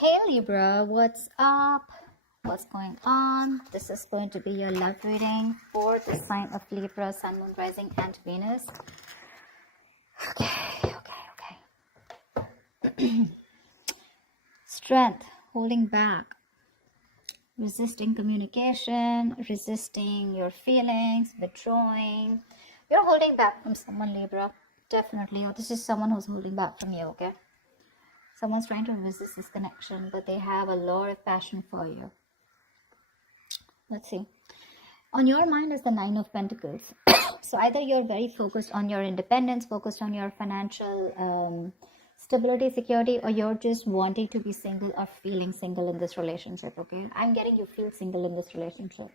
Hey Libra, what's up? What's going on? This is going to be your love reading for the sign of Libra, Sun, Moon, Rising, and Venus. Okay. Strength, holding back, resisting communication, resisting your feelings, withdrawing. You're holding back from someone, Libra. Definitely. Or this is someone who's holding back from you, okay? Someone's trying to resist this connection, but they have a lot of passion for you. Let's see. On your mind is the Nine of Pentacles. So either you're very focused on your independence, focused on your financial stability, security, or you're just wanting to be single or feeling single in this relationship, okay? I'm getting you feel single in this relationship.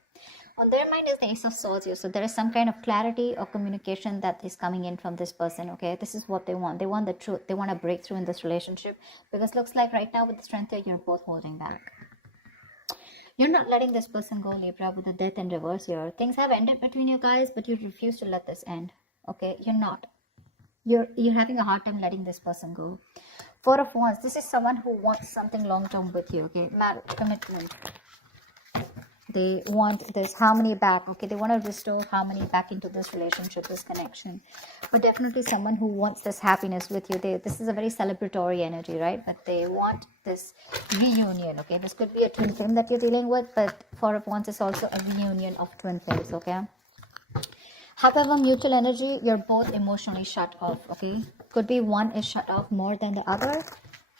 On their mind is the Ace of Swords here. So there is some kind of clarity or communication that is coming in from this person, okay? This is what they want. They want the truth. They want a breakthrough in this relationship. Because looks like right now with the Strength here, you're both holding back. You're not letting this person go, Libra, with the Death in reverse here. Things have ended between you guys, but you refuse to let this end, okay? You're not. You're having a hard time letting this person go. Four of Wands. This is someone who wants something long-term with you, okay? Marriage, commitment. They want this harmony back, okay? They want to restore harmony back into this relationship, this connection. But definitely someone who wants this happiness with you. This is a very celebratory energy, right? But they want this reunion, okay? This could be a twin flame that you're dealing with, but Four of Wands is also a reunion of twin flames, okay? However, mutual energy, you're both emotionally shut off, okay? Could be one is shut off more than the other,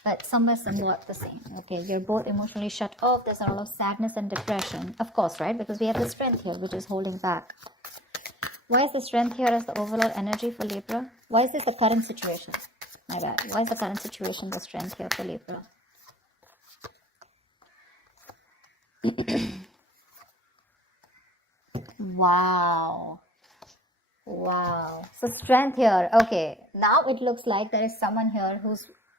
but somewhat the same, okay? You're both emotionally shut off. There's a lot of sadness and depression, of course, right? Because we have the Strength here, which is holding back. Why is the Strength here as the overall energy for Libra? Why is this the current situation? My bad. Why is the current situation the Strength here for Libra? Wow. So Strength here. Okay, now it looks like there is someone here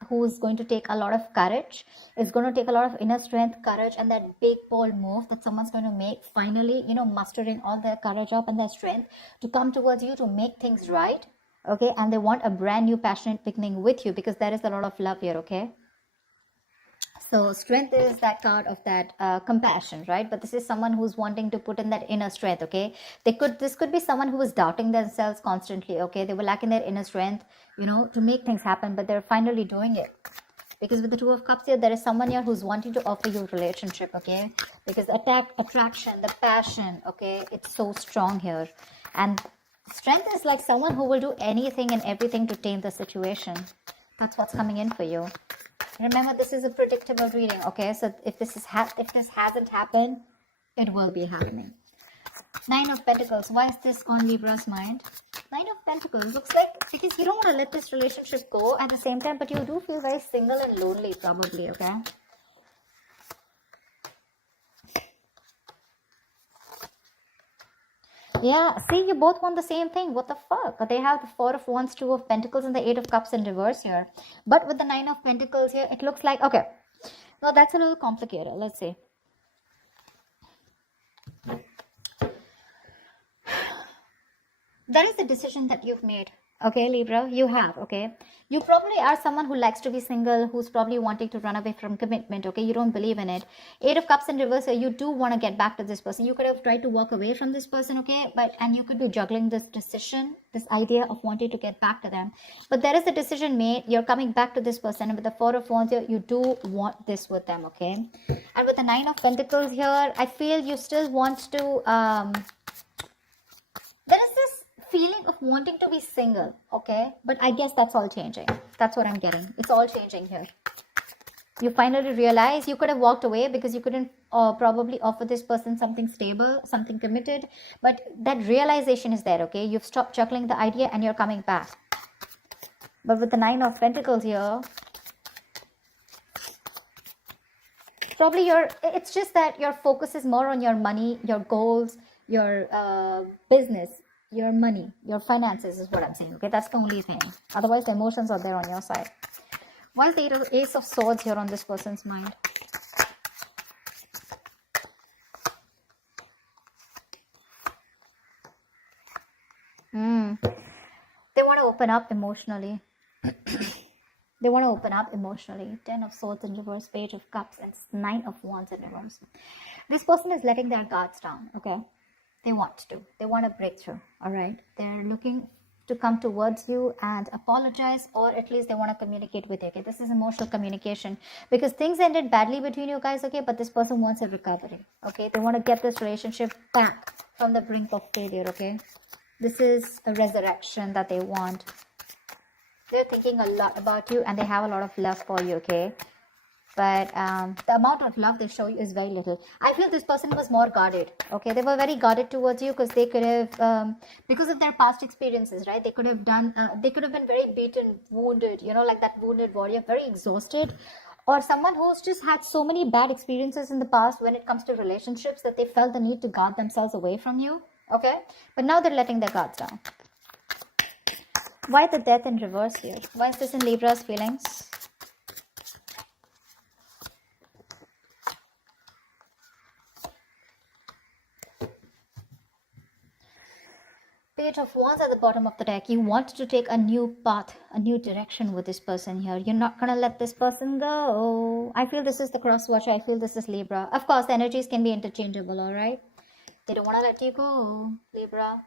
who's going to take a lot of courage. It's going to take a lot of inner strength, courage, and that big bold move that someone's going to make, finally, mustering all their courage up and their strength to come towards you to make things right, okay? And they want a brand new passionate beginning with you because there is a lot of love here, okay? So Strength is that card of that compassion, right? But this is someone who's wanting to put in that inner strength, okay? This could be someone who was doubting themselves constantly, okay? They were lacking their inner strength, to make things happen, but they're finally doing it. Because with the Two of Cups here, there is someone here who's wanting to offer you a relationship, okay? Because attraction, the passion, okay? It's so strong here. And Strength is like someone who will do anything and everything to tame the situation. That's what's coming in for you. Remember, this is a predictable reading, okay? So if this hasn't happened, it will be happening. Nine of Pentacles. Why is this on Libra's mind? Nine of Pentacles. Looks like because you don't want to let this relationship go at the same time, but you do feel very single and lonely probably, okay? Yeah, see, you both want the same thing. What the fuck? They have the Four of Wands, Two of Pentacles, and the Eight of Cups in reverse here. But with the Nine of Pentacles here, it looks like, okay, well, that's a little complicated. Let's see. That is the decision that you've made. Okay, Libra, you have, okay? You probably are someone who likes to be single, who's probably wanting to run away from commitment, okay? You don't believe in it. Eight of Cups in reverse, you do want to get back to this person. You could have tried to walk away from this person, okay? And you could be juggling this decision, this idea of wanting to get back to them. But there is a decision made. You're coming back to this person. And with the Four of Wands here, you do want this with them, okay? And with the Nine of Pentacles here, I feel you still want to... there is this feeling of wanting to be single, okay? But I guess that's all changing. That's what I'm getting. It's all changing here. You finally realize you could have walked away because you couldn't probably offer this person something stable, something committed. But that realization is there, okay? You've stopped juggling the idea and you're coming back. But with the Nine of Pentacles here, probably it's just that your focus is more on your money, your goals, your business, your money, your finances is what I'm saying, okay? That's the only thing. Otherwise, the emotions are there on your side. Why is the Ace of Swords here on this person's mind? They want to open up emotionally. They want to open up emotionally. 10 of Swords in reverse, Page of Cups, and 9 of Wands in reverse. This person is letting their guards down, okay? They want to. They want a breakthrough, all right? They're looking to come towards you and apologize, or at least they want to communicate with you, okay? This is emotional communication because things ended badly between you guys, okay? But this person wants a recovery, okay? They want to get this relationship back from the brink of failure, okay? This is a resurrection that they want. They're thinking a lot about you and they have a lot of love for you, okay? But the amount of love they show you is very little. I feel this person was more guarded, okay? They were very guarded towards you because they could have, because of their past experiences, right? They could have been very beaten, wounded, you know, like that wounded warrior, very exhausted. Or someone who's just had so many bad experiences in the past when it comes to relationships that they felt the need to guard themselves away from you, okay? But now they're letting their guards down. Why the Death in reverse here? Why is this in Libra's feelings? Page of Wands at the bottom of the deck. You want to take a new path, a new direction with this person here. You're not going to let this person go. I feel this is the cross watcher. I feel this is Libra. Of course, the energies can be interchangeable, all right? They don't want to let you go, Libra.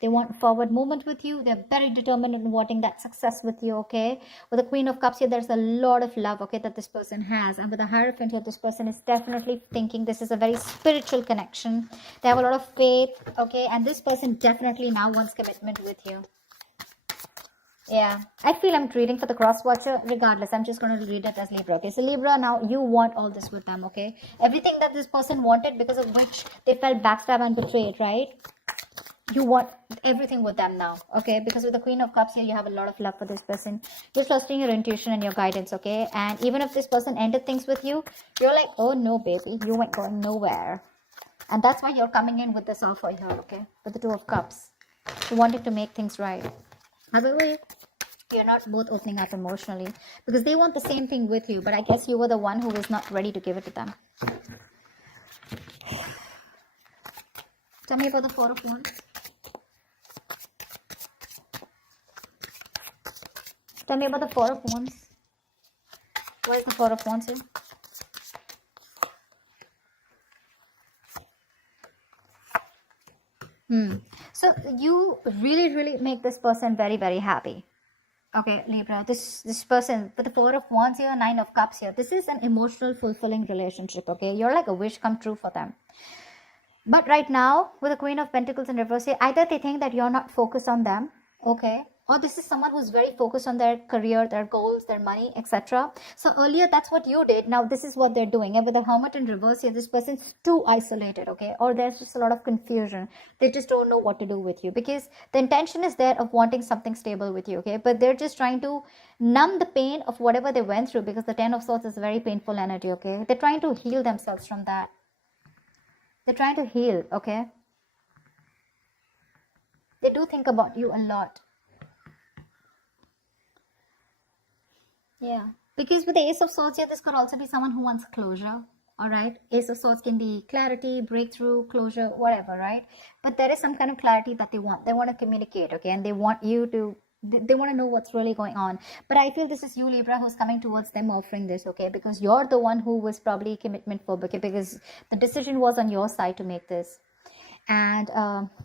They want forward movement with you. They're very determined in wanting that success with you, okay? With the Queen of Cups here, there's a lot of love, okay, that this person has. And with the Hierophant here, this person is definitely thinking this is a very spiritual connection. They have a lot of faith, okay? And this person definitely now wants commitment with you. Yeah, I feel I'm reading for the cross watcher. Regardless, I'm just going to read it as Libra, okay? So Libra, now you want all this with them, okay? Everything that this person wanted, because of which they felt backstabbed and betrayed, right? You want everything with them now, okay? Because with the Queen of Cups here, you have a lot of love for this person. You're trusting your intuition and your guidance, okay? And even if this person ended things with you, you're like, oh no, baby, you ain't going nowhere. And that's why you're coming in with this offer here, okay? With the Two of Cups. You wanted to make things right. However, you're not both opening up emotionally because they want the same thing with you, but I guess you were the one who was not ready to give it to them. Tell me about the Four of Wands. Tell me about the Four of Wands. Why is the Four of Wands here? So you really make this person very happy. Okay, Libra, this person with the Four of Wands here, Nine of Cups here. This is an emotional fulfilling relationship, okay? You're like a wish come true for them. But right now, with the Queen of Pentacles in reverse here, either they think that you're not focused on them, okay? Or this is someone who's very focused on their career, their goals, their money, etc. So earlier, that's what you did. Now, this is what they're doing. And with the Hermit in reverse here, this person's too isolated, okay? Or there's just a lot of confusion. They just don't know what to do with you. Because the intention is there of wanting something stable with you, okay? But they're just trying to numb the pain of whatever they went through. Because the Ten of Swords is a very painful energy, okay? They're trying to heal themselves from that. They're trying to heal, okay? They do think about you a lot. Yeah, because with the Ace of Swords here, this could also be someone who wants closure, all right? Ace of Swords can be clarity, breakthrough, closure, whatever, right? But there is some kind of clarity that they want. They want to communicate, okay? And they want you to, they want to know what's really going on. But I feel this is you, Libra, who's coming towards them offering this, okay? Because you're the one who was probably commitment phobic, okay? Because the decision was on your side to make this. And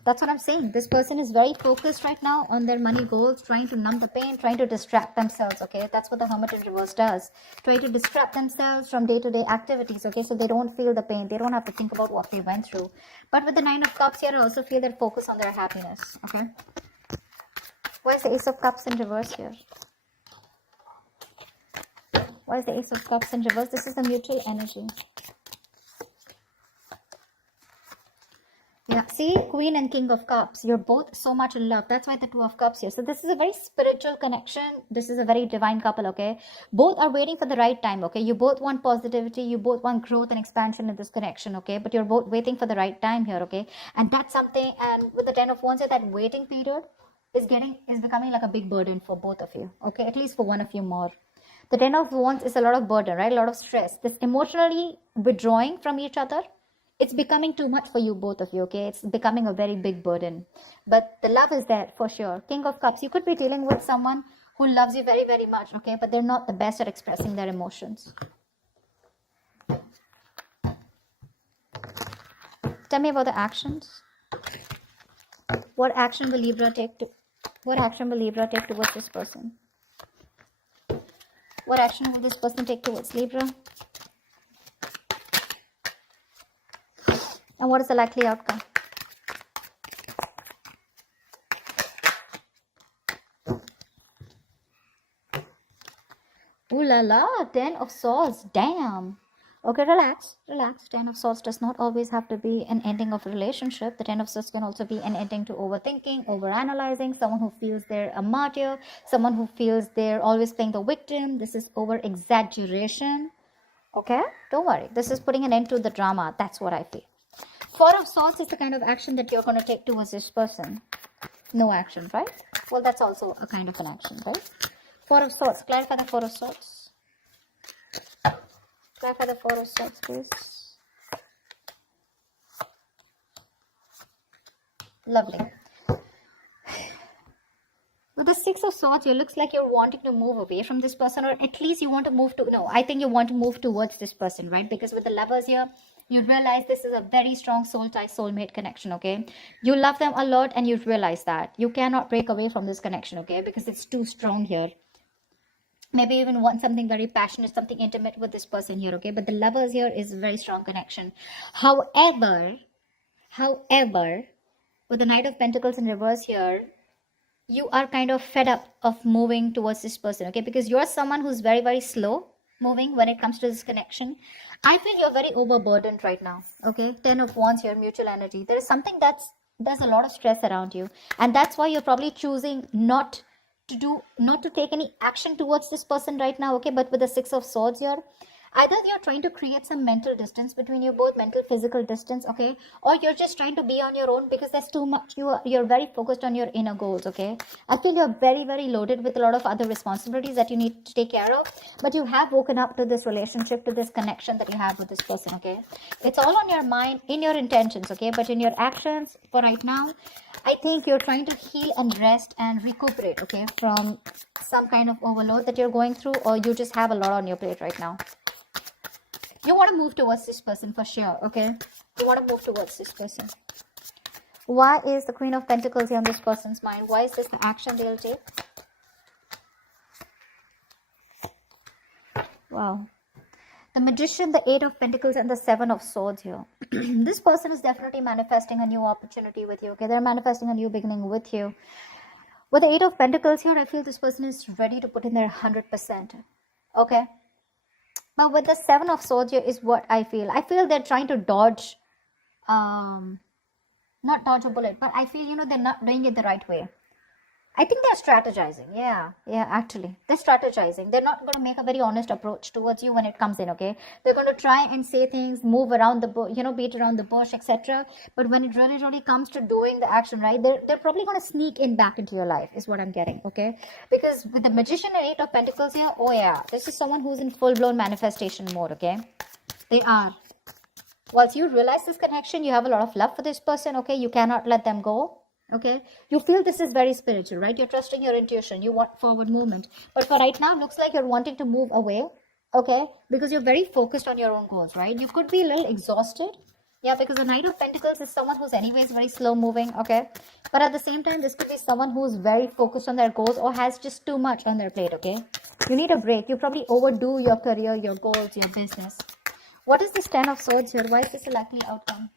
that's what I'm saying. This person is very focused right now on their money goals, trying to numb the pain, trying to distract themselves, okay? That's what the Hermit in reverse does. Try to distract themselves from day-to-day activities, okay? So they don't feel the pain. They don't have to think about what they went through. But with the Nine of Cups here, I also feel they're focused on their happiness, okay? Why is the Ace of Cups in reverse here? Why is the Ace of Cups in reverse? This is the mutual energy. Yeah, see, Queen and King of Cups, you're both so much in love. That's why the Two of Cups here. So this is a very spiritual connection. This is a very divine couple, okay? Both are waiting for the right time, okay? You both want positivity. You both want growth and expansion in this connection, okay? But you're both waiting for the right time here, okay? And that's something, and with the Ten of Wands here, that waiting period is becoming like a big burden for both of you, okay? At least for one of you more. The Ten of Wands is a lot of burden, right? A lot of stress. This emotionally withdrawing from each other, it's becoming too much for you, both of you, okay? It's becoming a very big burden. But the love is there for sure. King of Cups, you could be dealing with someone who loves you very, very much, okay? But they're not the best at expressing their emotions. Tell me about the actions. What action will Libra take towards this person? What action will this person take towards Libra? And what is the likely outcome? Ooh la la, 10 of Swords, damn. Okay, relax. 10 of Swords does not always have to be an ending of a relationship. The 10 of Swords can also be an ending to overthinking, overanalyzing, someone who feels they're a martyr, someone who feels they're always playing the victim. This is over-exaggeration. Okay, don't worry. This is putting an end to the drama. That's what I feel. 4 of Swords is the kind of action that you're going to take towards this person. No action, right? Well, that's also a kind of an action, right? 4 of Swords. Clarify the 4 of Swords. Clarify the 4 of Swords, please. Lovely. With the 6 of Swords, it looks like you're wanting to move away from this person, or at least you want to move to, no, I think you want to move towards this person, right? Because with the Lovers here, you realize this is a very strong soul tie, soulmate connection, okay? You love them a lot and you realize that. You cannot break away from this connection, okay? Because it's too strong here. Maybe even want something very passionate, something intimate with this person here, okay? But the Lovers here is a very strong connection. However, with the Knight of Pentacles in reverse here, you are kind of fed up of moving towards this person, okay? Because you're someone who's very, very slow moving when it comes to this connection. I feel you're very overburdened right now, okay? 10 of Wands here, mutual energy. There is something there's a lot of stress around you. And that's why you're probably choosing not to take any action towards this person right now, okay? But with the 6 of Swords here, either you're trying to create some mental distance between you both, mental physical distance, okay? Or you're just trying to be on your own because there's too much, you're very focused on your inner goals, okay? I feel you're very, very loaded with a lot of other responsibilities that you need to take care of, but you have woken up to this relationship, to this connection that you have with this person, okay? It's all on your mind, in your intentions, okay? But in your actions for right now, I think you're trying to heal and rest and recuperate, okay, from some kind of overload that you're going through, or you just have a lot on your plate right now. You want to move towards this person for sure, okay? You want to move towards this person. Why is the Queen of Pentacles here on this person's mind? Why is this the action they'll take? Wow. The Magician, the 8 of Pentacles, and the 7 of Swords here. This person is definitely manifesting a new opportunity with you, okay? They're manifesting a new beginning with you. With the 8 of Pentacles here, I feel this person is ready to put in their 100%, okay? But with the 7 of Swords here is what I feel. I feel they're trying to dodge, not dodge a bullet, but I feel, they're not doing it the right way. I think they're strategizing. Yeah, actually. They're strategizing. They're not going to make a very honest approach towards you when it comes in, okay? They're going to try and say things, move around the bush, beat around the bush, etc. But when it really, really comes to doing the action, right, they're probably going to sneak in back into your life, is what I'm getting, okay? Because with the Magician and 8 of Pentacles here, oh yeah, this is someone who's in full-blown manifestation mode, okay? They are. Once you realize this connection, you have a lot of love for this person, okay? You cannot let them go. Okay, you feel this is very spiritual, right? You're trusting your intuition. You want forward movement. But for right now, looks like you're wanting to move away, okay? Because you're very focused on your own goals, right? You could be a little exhausted. Yeah, because the Knight of Pentacles is someone who's anyways very slow moving, okay? But at the same time, this could be someone who's very focused on their goals or has just too much on their plate, okay? You need a break. You probably overdo your career, your goals, your business. What is this 10 of Swords here? Why is this a likely outcome?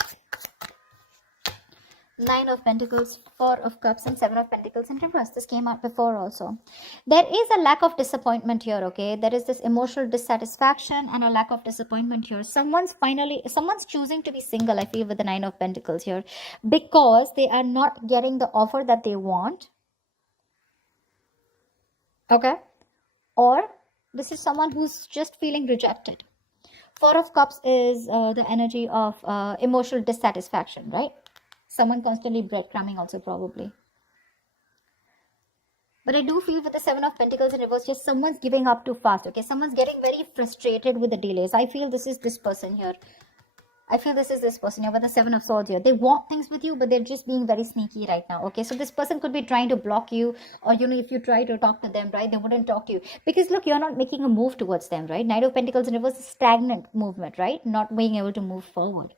9 of Pentacles, 4 of Cups, and 7 of Pentacles in reverse. This came out before also. There is a lack of disappointment here, okay? There is this emotional dissatisfaction and a lack of disappointment here. Someone's choosing to be single, I feel, with the 9 of Pentacles here, because they are not getting the offer that they want, okay? Or this is someone who's just feeling rejected. 4 of Cups is the energy of emotional dissatisfaction, right? Someone constantly breadcrumbing also probably. But I do feel with the 7 of Pentacles in reverse, just someone's giving up too fast, okay? Someone's getting very frustrated with the delays. I feel this is this person here. I feel this is this person here with the Seven of Swords here. They want things with you, but they're just being very sneaky right now. Okay, so this person could be trying to block you, or if you try to talk to them, right, they wouldn't talk to you because look, you're not making a move towards them, right? Knight of Pentacles in reverse is stagnant movement, right? Not being able to move forward.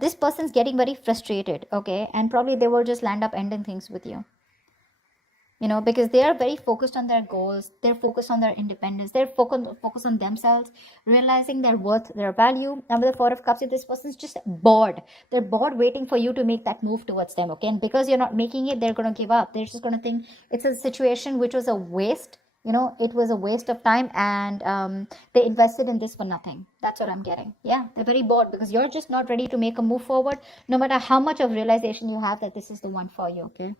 This person's getting very frustrated, okay, and probably they will just land up ending things with you. Because they are very focused on their goals, they're focused on their independence, they're focused on themselves, realizing their worth, their value. And with the Four of Cups, this person's just bored. They're bored waiting for you to make that move towards them, okay? And because you're not making it, they're going to give up. They're just going to think it's a situation which was a waste. It was a waste of time, and they invested in this for nothing. That's what I'm getting. Yeah, they're very bored because you're just not ready to make a move forward, no matter how much of realization you have that this is the one for you, okay?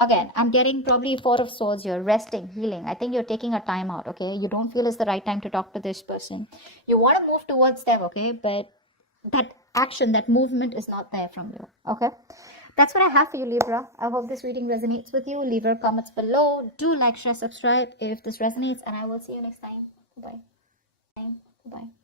Again, I'm getting probably Four of Swords here, resting, healing. I think you're taking a time out, okay? You don't feel it's the right time to talk to this person. You want to move towards them, okay? But that action, that movement is not there from you, okay? That's what I have for you, Libra. I hope this reading resonates with you. Leave your comments below. Do like, share, subscribe if this resonates, and I will see you next time. Bye-bye. Bye-bye.